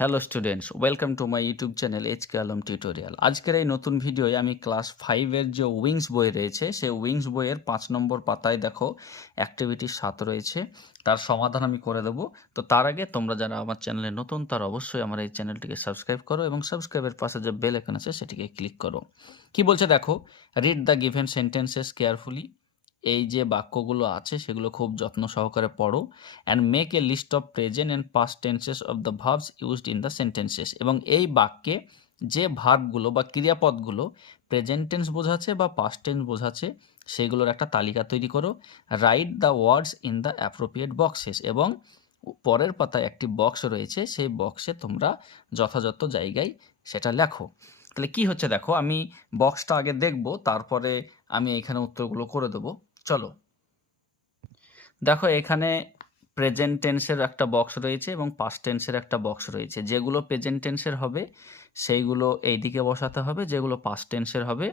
Hello students, welcome to my YouTube channel HK Alam tutorial. আজকের এই নতুন ভিডিওয় আমি ক্লাস 5-এর যে উইংস বই রয়েছে সেই উইংস বইয়ের 5 নম্বর পাতায় দেখো অ্যাক্টিভিটি 7 রয়েছে, তার সমাধান আমি করে দেবো। তো তার আগে তোমরা যারা আমার চ্যানেলে নতুন তারা অবশ্যই আমার এই চ্যানেলটিকে সাবস্ক্রাইব করো এবং সাবস্ক্রাইবের পাশে যে বেল আইকন আছে সেটিকে ক্লিক করো। কি বলছে দেখো, read the given sentences carefully. এই যে বাক্যগুলো আছে সেগুলো খুব যত্ন সহকারে পড়ো। And make a list of present and past tenses of the verbs used in the sentences. এবং এই বাক্যে যে ভার্বগুলো বা ক্রিয়াপদগুলো প্রেজেন্ট টেন্স বোঝাচ্ছে বা পাস্ট টেন্স বোঝাচ্ছে সেগুলোর একটা তালিকা তৈরি করো। Write the words in the appropriate boxes, এবং পরের পাতায় একটি বক্স রয়েছে, সেই বক্সে তোমরা যথাযথ জায়গায় সেটা লেখো। তাহলে কি হচ্ছে দেখো, আমি বক্সটা আগে দেখব, তারপরে আমি এখানে উত্তরগুলো করে দেবো। চলো দেখো, এখানে প্রেজেন্ট টেন্সের একটা বক্স রয়েছে এবং পাস্ট টেন্সের একটা বক্স রয়েছে। যেগুলো প্রেজেন্ট টেন্সের হবে সেইগুলো এই দিকে বসাতে হবে, যেগুলো পাস্ট টেন্সের হবে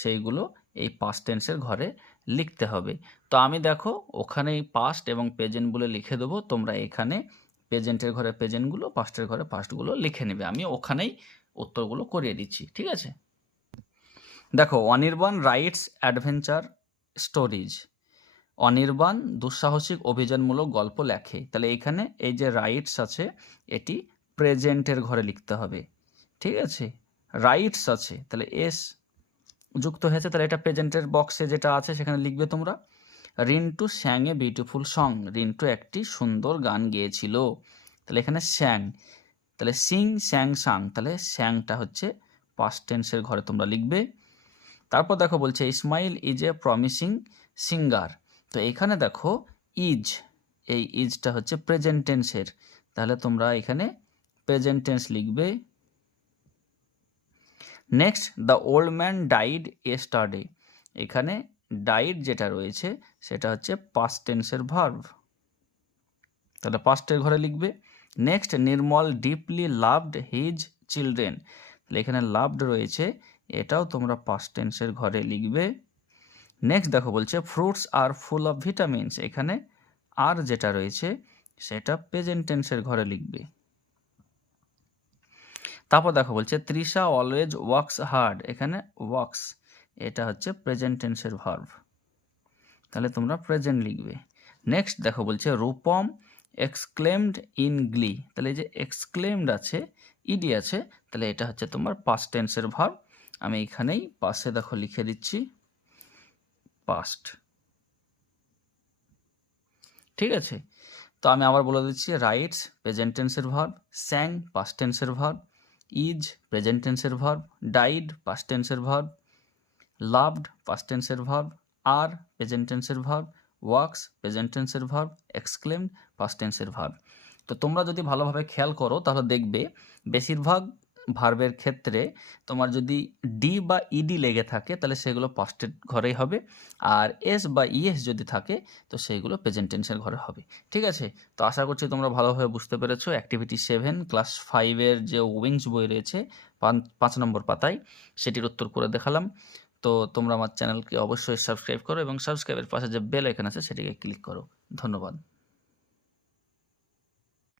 সেইগুলো এই পাস্ট টেন্সের ঘরে লিখতে হবে। তো আমি দেখো ওখানেই পাস্ট এবং প্রেজেন্ট বলে লিখে দেবো, তোমরা এখানে প্রেজেন্টের ঘরে প্রেজেন্টগুলো, পাস্টের ঘরে পাস্টগুলো লিখে নেবে। আমি ওখানেই উত্তরগুলো করিয়ে দিচ্ছি, ঠিক আছে? দেখো, Anirban rights adventure stories. Anirban দুঃসাহসিক অভিযানমূলক গল্প লেখে। তাহলে এখানে এই যে রাইটস আছে এটি প্রেজেন্টের ঘরে লিখতে হবে, ঠিক আছে? রাইটস আছে, তাহলে এস যুক্ত হয়েছে, তাহলে এটা প্রেজেন্টের বক্সে যেটা আছে সেখানে লিখবে তোমরা। Rintu স্যাং a beautiful song. Rintu একটি সুন্দর গান গেয়েছিল, তাহলে এখানে স্যাং, তাহলে সিং স্যাং সাং, তাহলে স্যাংটা হচ্ছে পাস্ট টেন্সের ঘরে তোমরা লিখবে। তারপর দেখো বলছে Ismail is a promising singer. তো এখানে দেখো ইজ, এই ইজটা হচ্ছে প্রেজেন্ট টেন্সের, তাহলে তোমরা এখানে প্রেজেন্ট টেন্স লিখবে। Next, the old man died yesterday. এখানে ডাইড যেটা রয়েছে সেটা হচ্ছে পাস্ট টেন্সের ভার্ব, তাহলে পাস্টের ঘরে লিখবে। নেক্সট, নির্মল ডিপলি লাভড হিজ চিলড্রেন। তাহলে এখানে লাভড রয়েছে, এটাও তোমরা পাস্ট টেন্সের ঘরে লিখবে। নেক্সট দেখো বলছে ফ্রুটস আর ফুল অফ ভিটামিনস। এখানে আর যেটা রয়েছে সেটা প্রেজেন্ট টেন্সের ঘরে লিখবে। তারপর দেখো বলছে তৃষা অলওয়েজ ওয়ার্কস হার্ড। এখানে ওয়ার্কস এটা হচ্ছে প্রেজেন্ট টেন্সের ভার্ব, তাহলে তোমরা প্রেজেন্ট লিখবে। নেক্সট দেখো বলছে রূপম এক্সক্লেমড ইন গ্লি। তাহলে এই যে এক্সক্লেমড আছে, ইডি আছে, তাহলে এটা হচ্ছে তোমার পাস্ট টেন্সের ভার্ব। আমি এখানেই পাশে দেখো লিখে দিচ্ছি পাস্ট, ঠিক আছে? তো আমি আবার বলে দিচ্ছি, রাইটস প্রেজেন্ট টেন্সের ভার্ব, স্যাং পাস্ট টেন্সের ভার্ব, ইজ প্রেজেন্ট টেন্সের ভার্ব, ডাইড পাস্ট টেন্সের ভার্ব, লাভড পাস্ট টেন্সের ভার্ব, আর প্রেজেন্ট টেন্সের ভার্ব, ওয়ার্কস প্রেজেন্ট টেন্সের ভার্ব, এক্সক্লেমড পাস্ট টেন্সের ভার্ব। তো তোমরা যদি ভালোভাবে খেয়াল করো তাহলে দেখবে বেশিরভাগ ভার্বের ক্ষেত্রে তোমার যদি ডি বা ইডি লেগে থাকে তাহলে সেগুলো পাস্টের ঘরেই হবে, আর এস বা ইএস যদি থাকে তো সেইগুলো প্রেজেন্ট টেন্সের ঘরে হবে, ঠিক আছে? তো আশা করছি তোমরা ভালোভাবে বুঝতে পেরেছো। অ্যাক্টিভিটি 7 ক্লাস 5-এর যে উইংস বই রয়েছে 5 নম্বর পাতায় সেটির উত্তর করে দেখালাম। তো তোমরা আমার চ্যানেলকে অবশ্যই সাবস্ক্রাইব করো এবং সাবস্ক্রাইবের পাশে যে বেল আইকন আছে সেটিকে ক্লিক করো। ধন্যবাদ।